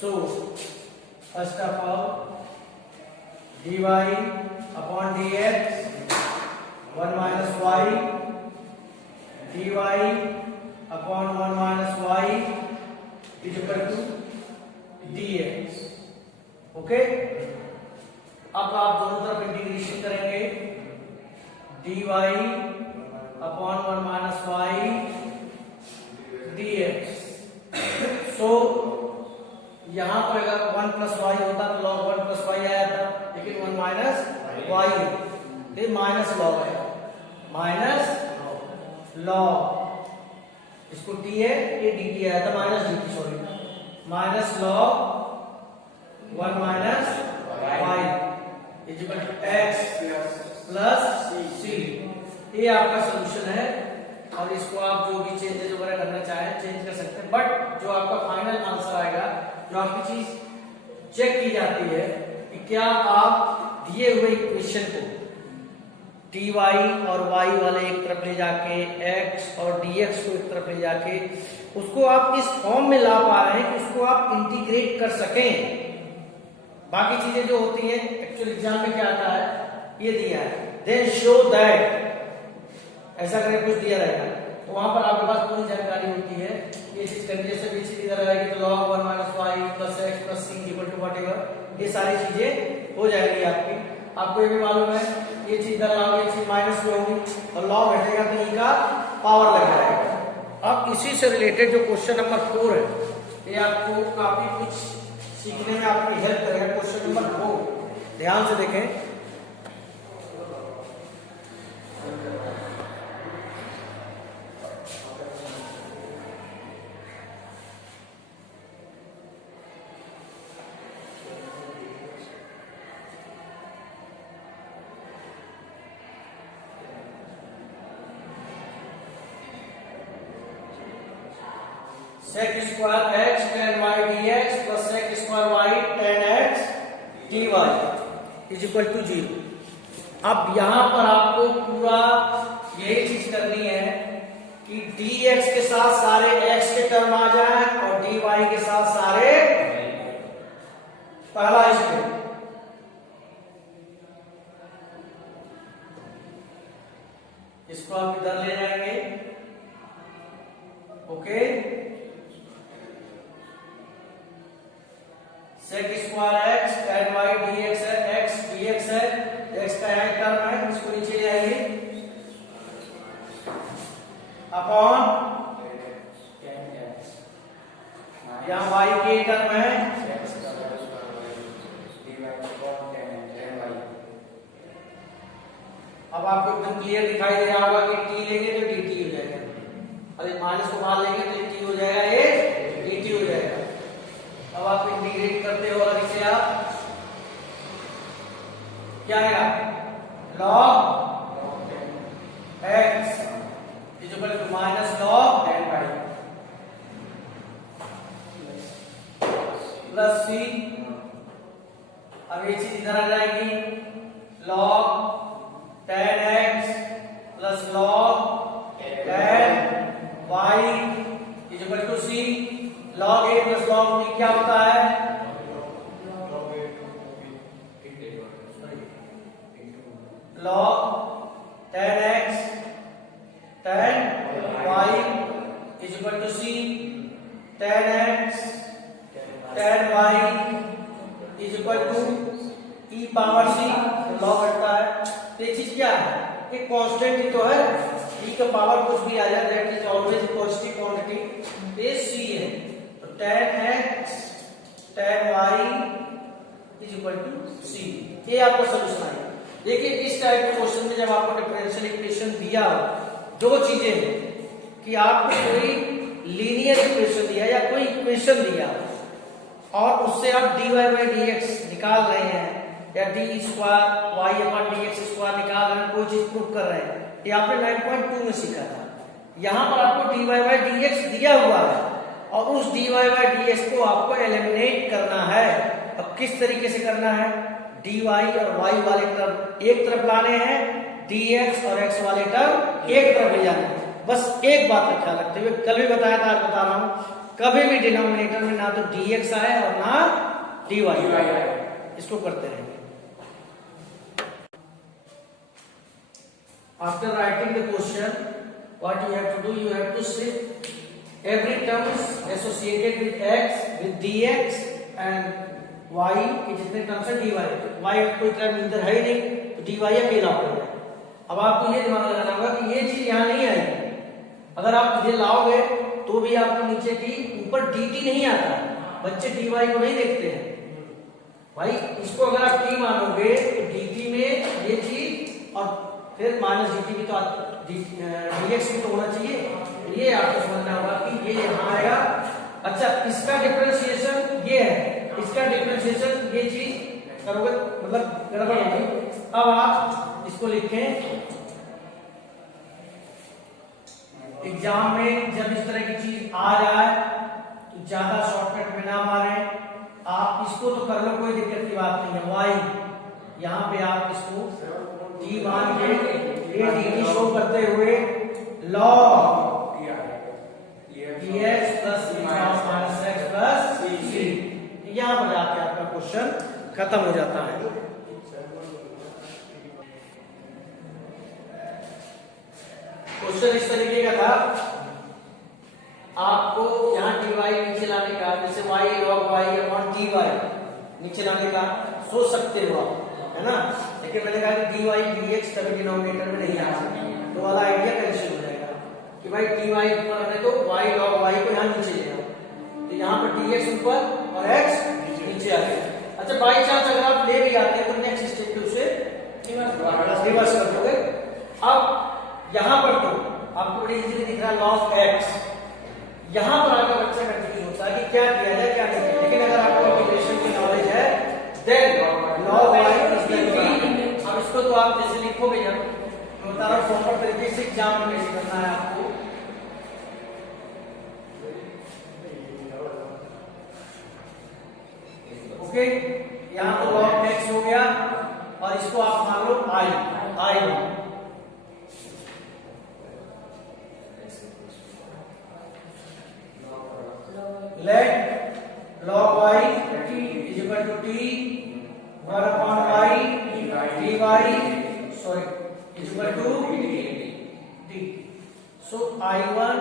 So first of all, dy upon dx 1 minus y, dy upon 1 minus y is equal to dx. Okay, अब आप दोनों तरफ integration करेंगे, dy upon 1 minus y dx. सो यहां पर अगर 1 प्लस y होता तो log 1 प्लस y आया था, लेकिन 1 माइनस y ये माइनस लॉग है, माइनस लॉग, इसको t है, ये dt आया था, minus dt, sorry, minus log 1 minus y is equal to x plus c. ये आपका सोल्यूशन है, और इसको आप जो भी चेंजेस वगैरह करना चाहें चेंज कर सकते हैं, बट जो आपका फाइनल आंसर आएगा, जो आपकी चीज चेक की जाती है कि क्या आप दिए हुए इक्वेशन को dy और y वाले एक तरफ ले जाके x और dx को एक तरफ ले जाके उसको आप इस फॉर्म में ला पा रहे हैं कि उसको आप इंटीग्रेट कर सकें. बाकी चीजें जो होती हैं एक्चुअल एग्जाम में क्या आता है, ये दिया है, देन शो दैट, ऐसा करके कुछ दिया रहेगा, तो वहां पर आपके पास पूरी जानकारी होती है. ये चीज करने से भी चीज इधर आएगी तो log 1 minus y plus x plus c equal to whatever, ये सारी चीजें हो जाएगी आपकी. आपको ये भी मालूम है ये चीज इधर लाओगे, ये चीज माइनस में होगी और log हटेगा तो e का पावर लग जाएगा. अब इसी से रिलेटेड जो क्वेश्चन नंबर 4 है, ये आपको काफी कुछ सीखने में आपकी हेल्प करेगा. क्वेश्चन नंबर 4 ध्यान से देखें. sec square x tan y dx plus sec square y tan x dy is equal to 0. अब यहां पर आपको पूरा यही चीज करनी है कि dx के साथ सारे x के टर्म आ जाए और dy के साथ सारे, पहला स्टेप, इसको आप इधर ले जाएंगे. Okay, sec square x tan y dx है, x dx है, x का यहाँ टर्म है, इसको नीचे ले आएंगे अपॉन यहाँ y के टर्म है, अब आपको एकदम क्लियर दिखाई दे रहा होगा कि t लेंगे तो dt हो जाएगा, अरे माइनस को बाहर लेंगे तो t हो जाएगा, ये dt हो जाएगा. अब आप इंटीग्रेट करते हो और इसे आप क्या आएगा, log x is equal to minus log tan y plus c. अब ये चीज इधर आ जाएगी, log tan x plus log tan y is equal to c. log a plus log b क्या होता है, log tan x tan y is equal to c. tan x tan y is equal to e power c. log हटता है तो ये चीज क्या है, एक कांस्टेंट ही तो है, e का पावर कुछ भी आ जाए that is always positive quantity. ये c है, तो tan x tan y is equal to c. ये आपका सोल्यूशन आएगा. देखिए इस टाइप के क्वेश्चन में जब आपको डिफरेंशियल इक्वेशन दिया, दो चीजें हैं कि आपको कोई लीनियर इक्वेशन दिया या कोई इक्वेशन दिया और उससे आप dy by dx निकाल रहे हैं या d square y upon dx square निकाल रहे हैं, कोई चीज प्रूव कर रहे हैं. ये आपने 9.2 में सीखा था. यहां पर आपको dy by dx दिया हुआ है और उस dy by dx को आपको एलिमिनेट करना है. अब किस तरीके से करना है, dy और y वाले टर्म एक तरफ लाने हैं, dx और x वाले टर्म एक तरफ ले जाने हैं. बस एक बात का ख्याल रखते हुए, कल भी बताया था, आज बता रहा हूं, कभी भी डिनोमिनेटर में ना तो dx आए और ना dy आए। इसको करते रहेंगे। After writing the question, what you have to do, you have to shift every terms associated with x, with dx and y के जितने टर्म्स है dy, y कोई टर्म इधर है ही नहीं तो dy अकेला पड़ेगा। अब आपको ये दिमाग लगाना होगा कि ये चीज यहाँ नहीं आएगी। अगर आप इधर लाओगे तो भी आपको नीचे की ऊपर dt नहीं आता, बच्चे dy को नहीं देखते हैं भाई। इसको अगर आप t मानोगे तो dt में ये चीज और फिर माइनस dt भी तो dx भी तो होना चाहिए। ये आपको समझना होगा कि ये यहाँ आएगा। अच्छा, इसका डिफरेंशिएशन ये है, इसका डिफरेंशिएशन ये चीज करोगे मतलब गड़बड़ होगी। अब आप इसको लिखें, एग्जाम में जब इस तरह की चीज आ जाए तो ज्यादा शॉर्टकट में ना मारे। आप इसको तो कर लो, कोई दिक्कत की बात नहीं है। y यहाँ पे आप इसको d मान के ये dt शो करते हुए log dx plus minus x plus c, यहाँ पर जाके आपका क्वेश्चन खत्म हो जाता है। क्वेश्चन इस तरीके का था, आपको यहाँ dy नीचे लाने का, जैसे y log y upon dy नीचे लाने का सोच सकते हो आप, है ना। लेकिन मैंने कहा कि dy dx कभी डिनोमिनेटर में नहीं आ सकता, तो वाला आइडिया कैंसिल हो जाएगा कि भाई dy ऊपर आने तो y log y को यहाँ नीचे ले आओ, तो यहाँ पर dx ऊपर और x नीचे आ गया। अच्छा, बाई चांस अगर आप ले भी आते हैं तो नेक्स्ट स्टेप पे उसे रिवर्स कर दोगे। अब यहाँ पर तो आपको बड़ी इजीली दिख रहा है log x, यहाँ पर आकर बच्चा कंफ्यूज होता है कि क्या किया जाए क्या नहीं किया। लेकिन अगर आपको इंटीग्रेशन की नॉलेज है then log y is the key. अब इसको तो आप जैसे लिखोगे जब तो बता रहा हूं प्रॉपर तरीके से एग्जाम में कैसे करना है आपको। ओके, यहाँ तो log x हो गया और इसको आप मान लो i1। Let log y is equal to t 1 upon y dy, sorry, is equal to dt. So I1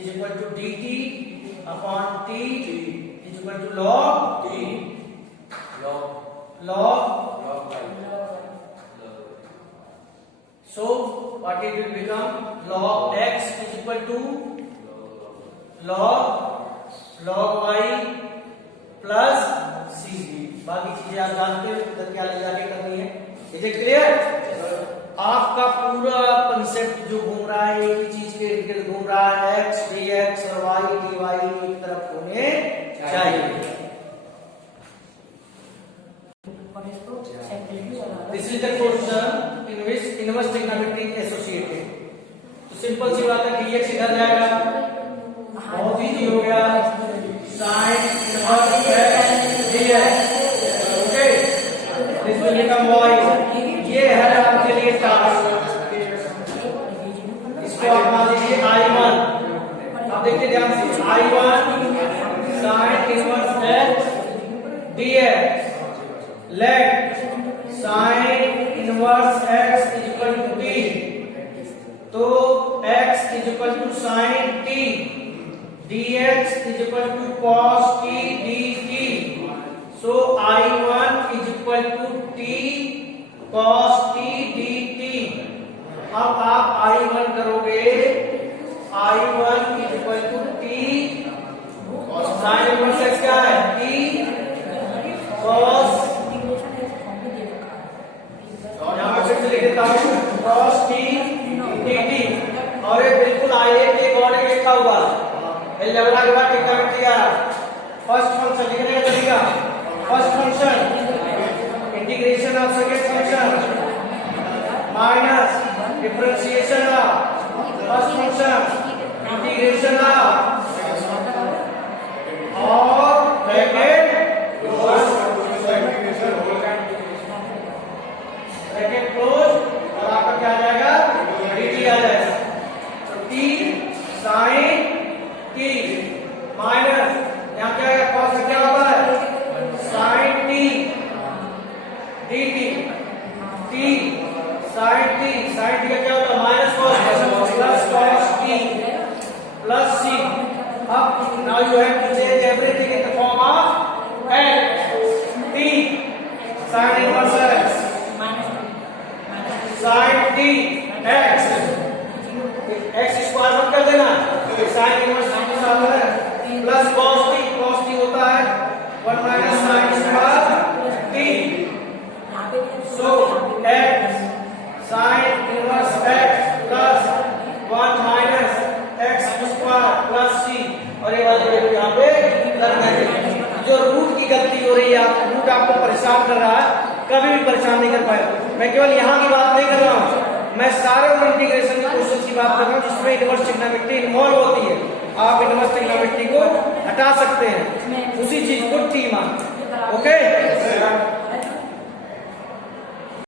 is equal to dt upon t is equal to log t, log y. So what it will become? Log x is equal to log y plus c। बाकी चीजें आप जानते हो तो क्या ले जाके करनी है। Is it clear? आपका पूरा कंसेप्ट जो घूम रहा है एक ही चीज के इर्द घूम रहा है, x dx और y dy एक तरफ होने चाहिए। This is the question in which inverse trigonometry associated. तो सिंपल सी बात है, dx इधर जाएगा, बहुत इजी हो गया, sin inverse x dx। Okay, this will become y। ये है आपके लिए टास्क, इसको आप मान लीजिए I1। अब देखिए ध्यान से, I1 sin inverse x dx, let sin inverse x is equal to t, तो x is equal to sin t, dx is equal to cos t dt। So I1 is equal to t cos t dt। अब आप I1 करोगे, I1 is equal to t sin inverse x क्या है, t cos, यहाँ पे फिर से लिख देता हूँ cos t dt। और ये बिल्कुल I1 के अकॉर्डिंग लिखा हुआ अलजेब्रा के बाद ट्रिग्नोमेट्री आ रहा। फर्स्ट फंक्शन लिखने का तरीका, first function integration of second function minus differentiation of first function integration of और ब्रैकेट क्लोज और आपका क्या आ जाएगा, dt आ जाएगा। तो t sin t minus you have to change everything in the form of x. t sin inverse x sin t x x square मत कर देना, sin इनवर्स t आता है प्लस cos t होता है 1 minus sin square t. So x sin inverse x plus 1 minus x square plus c, और ये वाली वैल्यू यहाँ पे करना है. जो रूट की गलती हो रही है, रूट आपको परेशान कर रहा है, कभी भी परेशान नहीं कर पाएगा. मैं केवल यहाँ की बात नहीं कर रहा हूँ, मैं सारे इंटीग्रेशन के क्वेश्चन की बात कर रहा हूँ जिसमें इनवर्स ट्रिग्नोमेट्री इन्वॉल्व होती है. आप इनवर्स ट्रिग्नोमेट्री को हटा सकते हैं.